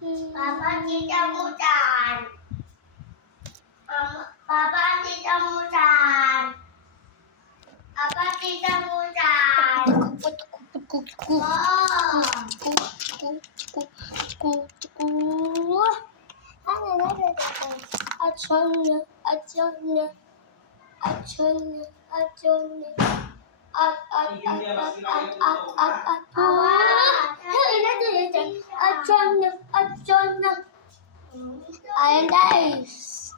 Papa, tita mo dyan. Papa, tita mo dyan. Papa, tita mo dyan. Ayan guys.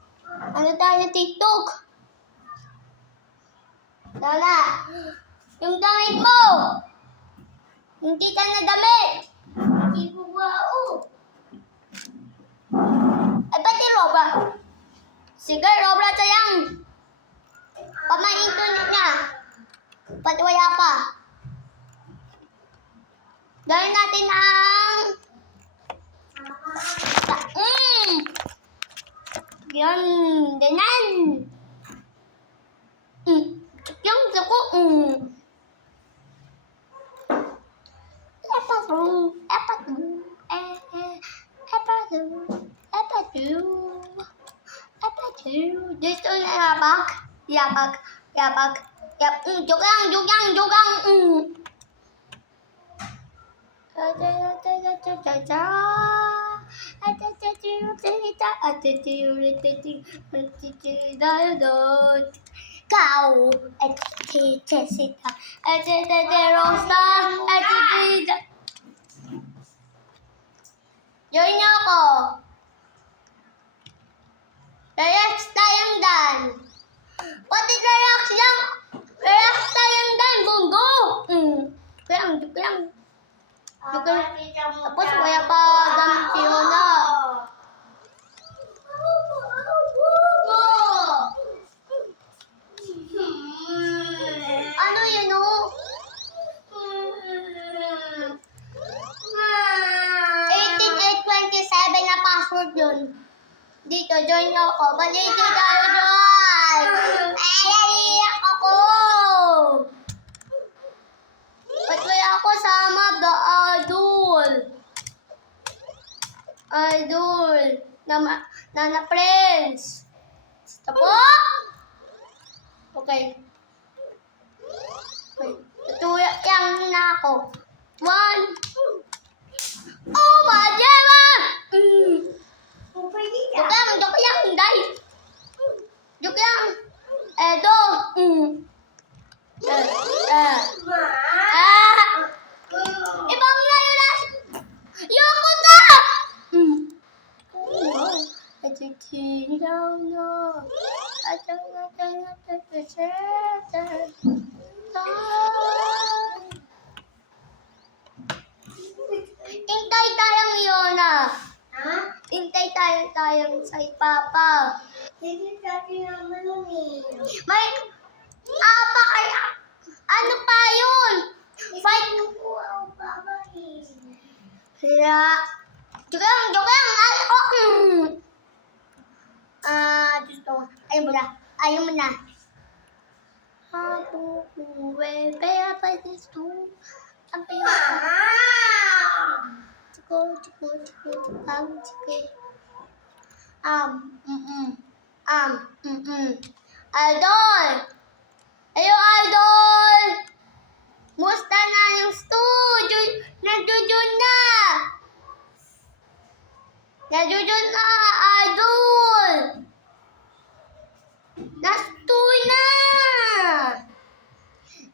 Ano tayo TikTok? Lola, yung damit mo! Hindi ka na damit! Hindi ko wow. Ay, pati Robra. Sige, Robra sayang. Pamain internet niya. Pati wala pa. Gawin natin ang... Yan, ganan. Yung suko. Dito na yabak. Yabak. Jogang. Kau, Jessica, Rosa, join niyo ako. Relax tayong dan. Pati relax tayong dan, bunggo. Joke lang. Papa, tita mo Tapos dyan. wala pa damit si Lola. Ano yun o? 18827 na password yun. Dito, join niyo ako. Balito tayo dyan. Ay, naiiyak ako. Ba't wala ako sama the idol? Nana friends. Tapo? Okay. Tutuyak lang na ako. 1. Oh, Majema! Joke lang, guys. Joke lang. Edo. Ibang na yun na. Yoko na! Intay tayong Iona. Ha? Intay tayong sa Papa. Hindi dati naman nun eh. May ano pa yun? Fight. Hindi ko wow, Papa eh. Kaya, joke lang. Gusto. Ayun mo na. Habukuwe, kaya pa dito. Ang pera. Chiko. Idol! Ayo, Idol! Musta na yung studio? Nadudun na, Idol! Nastoy na!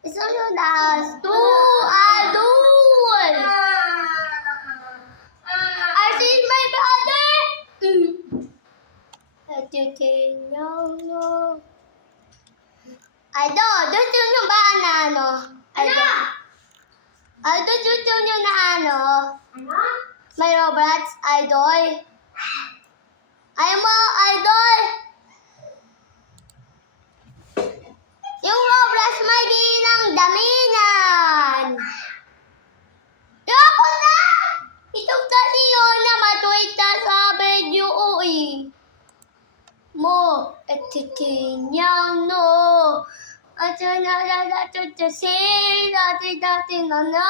Isa yung Idol! I see my brother! Idol, gusto nyo ba na ano? Idol, gusto nyo na ano? Ano? May Roblox, Idol? Ayaw mo, Idol? Yung Roblox may bilang daminan. Yoko na! Ito kasi yun na matuwid na sa video mo. At titinyaw no. At dati na na.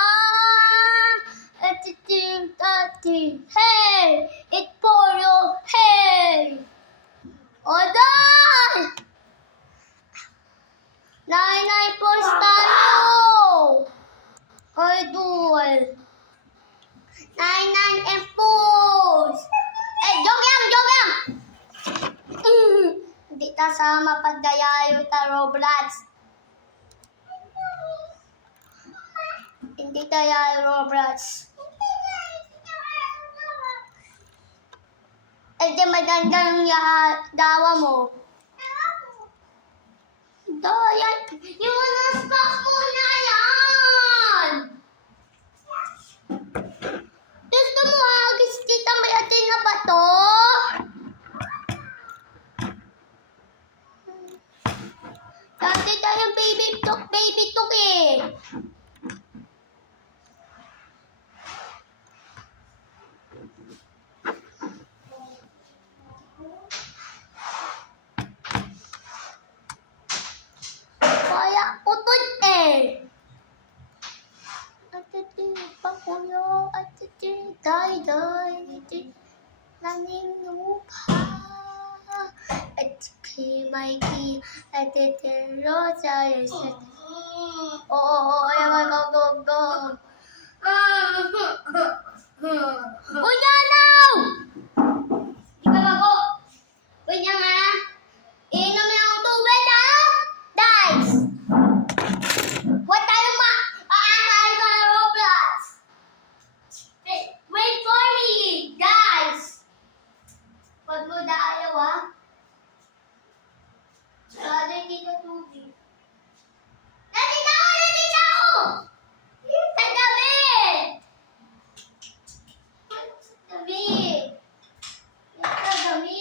30. Hey! It's for you. Hey! Oday! 99 points tayo! Idol! 99 and points! Eh, joke lang! Hindi ta sama pagdayayo ta Roblox. Hindi tayo Roblox. Eh, di maganda yung dawa mo. Yan. Yung na-stop mo na yan! Gusto mo agis kita may atin na ba to? Dati tayong baby tok eh. Kaya utod eh. Atati pa kuyo, atati day. Laning lupa. Atati Mikey, atati Rosa. Ayaw go. Unyanaw! Ikaw ako. Kunya nga. Inom na ang tubig ha? Guys! Huwag tayo aaral sa Roblox. Wait for me, guys! Huwag mo daayaw ha? Lalo dito tubig. Nandito ako! Sa gabi! Sa gabi!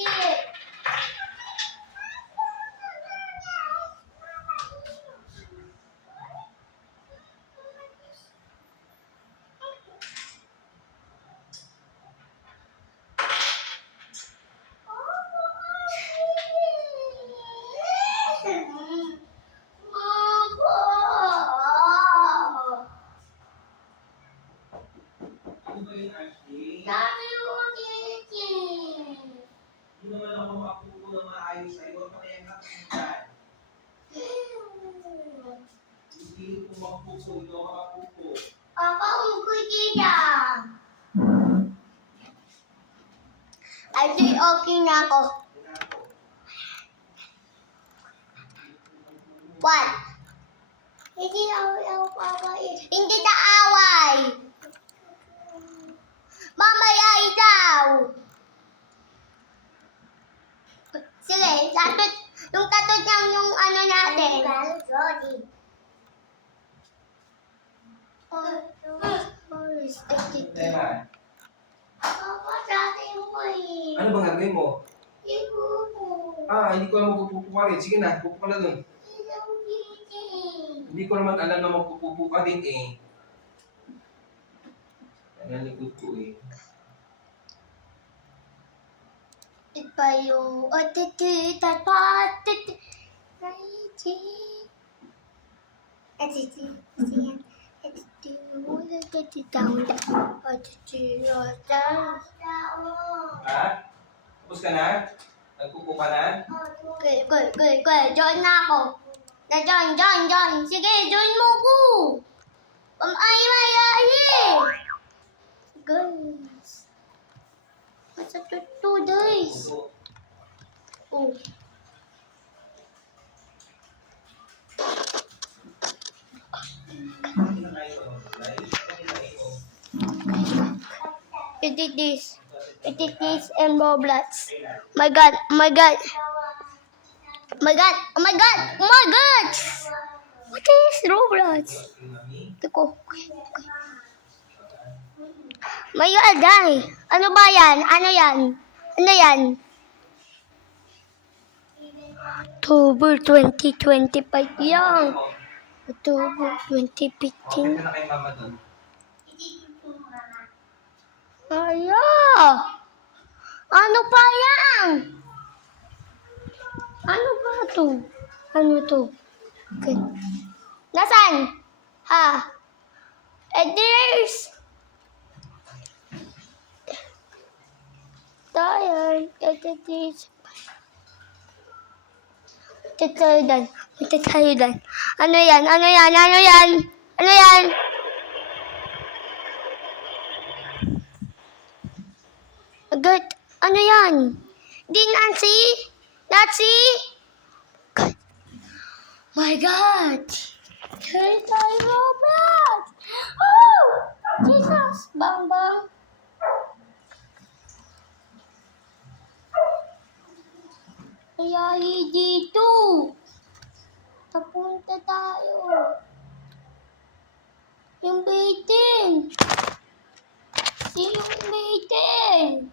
Ano ba yun, Ashley? Sabi mo, Kiki. Hindi naman ako makapupo ng maayos sa'yo. Huwag ka kaya nakakita. Hindi ko makapupo. Hindi ako makapupo. Papa, ungkoy kita. Ay, okay na ako. What? Hindi ako papa eh. Hindi na away. Mamaya daw. Sige, yung tatot lang yung ano natin. Tema, Papa, dati mo eh. ano bang gagawin mo? Ibubo. Hindi ko alam magpupupo ka rin. Sige na, pupo ka na dun. Hindi ko naman alam na magpupupo ka din eh. Yan ang likod ko eh. Ipayo, Ha? Tapos ka na? Nagpupo ka na? Join na ako. Join. Sige, join mo ko. Ay. Guys. Masa 2 days. Pupo. Oh. Edit this and Roblox. My God. What is Roblox? Teko. My God, ay. Ano ba yan? Ano yan? October 2025 yan. October 2015. Okay ka na kay mama dun. Ano pa yan? Ano ba to? Ano to? Okay. Nasaan? Ha? There's tayo dan. Ano yan? Ano yan? Ano yan? Ano yan? Agad, ano yan? Di Nancy? Nancy? God. My God! Here tayo, Robert! Oh! Jesus! Bang, bang! Ayari dito! Papunta tayo. Yung bitin! Yung bitin!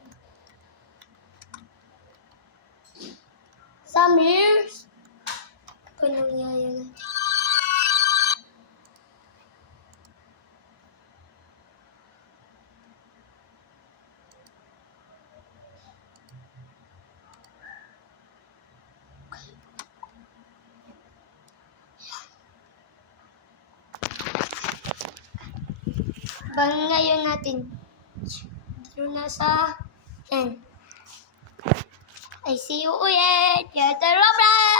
Samirs? Anong nangyayari natin? Bang ngayon natin. Dito na sa... Yan. I see you ulit. You're the Robert!